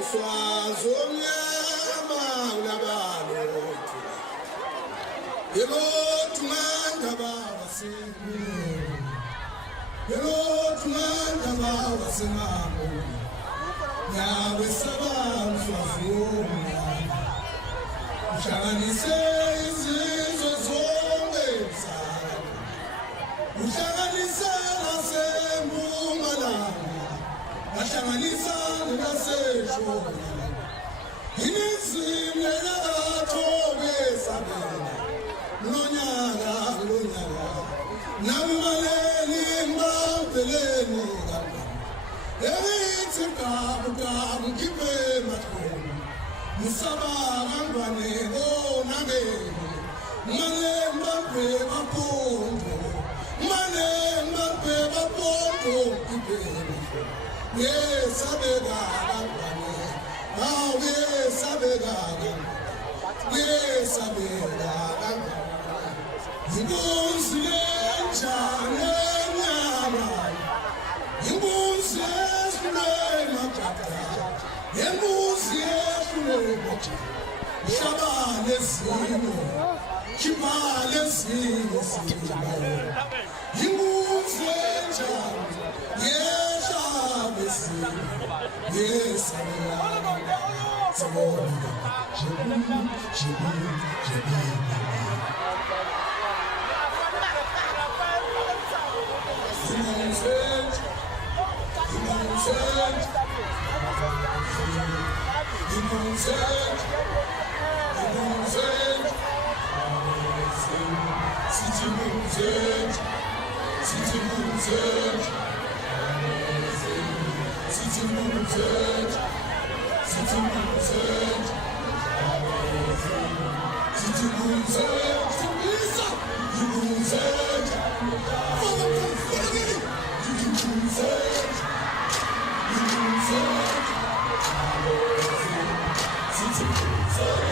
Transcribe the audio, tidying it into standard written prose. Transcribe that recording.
Uswazomnyama ulabalo Yelo tumanda baba simu Yelo tumanda baba simamu Yawe sabantu afumya Ushanganise izizwe zonke msana Ushanganise nasempumalanga Wahlanganisa naseshona Inizim nenakathobe sabela Lonyaka Nabimaleli mbambeleni kamba Ewithi kabu kipe matkoni Musaba kangwane onangeni Mane mbambe mapondo Mane mbambe mapondo kipe matkoni Yes, abega kangwane Yes, abega kangwane Yes, abega kangwane Inkunzi yenjane nyama Inkunzi yesune makata Inkunzi yesune makata Shabane zino Kibale zino Inkunzi yenjane Yeshabe zino Yes, abega Sabona Jibu City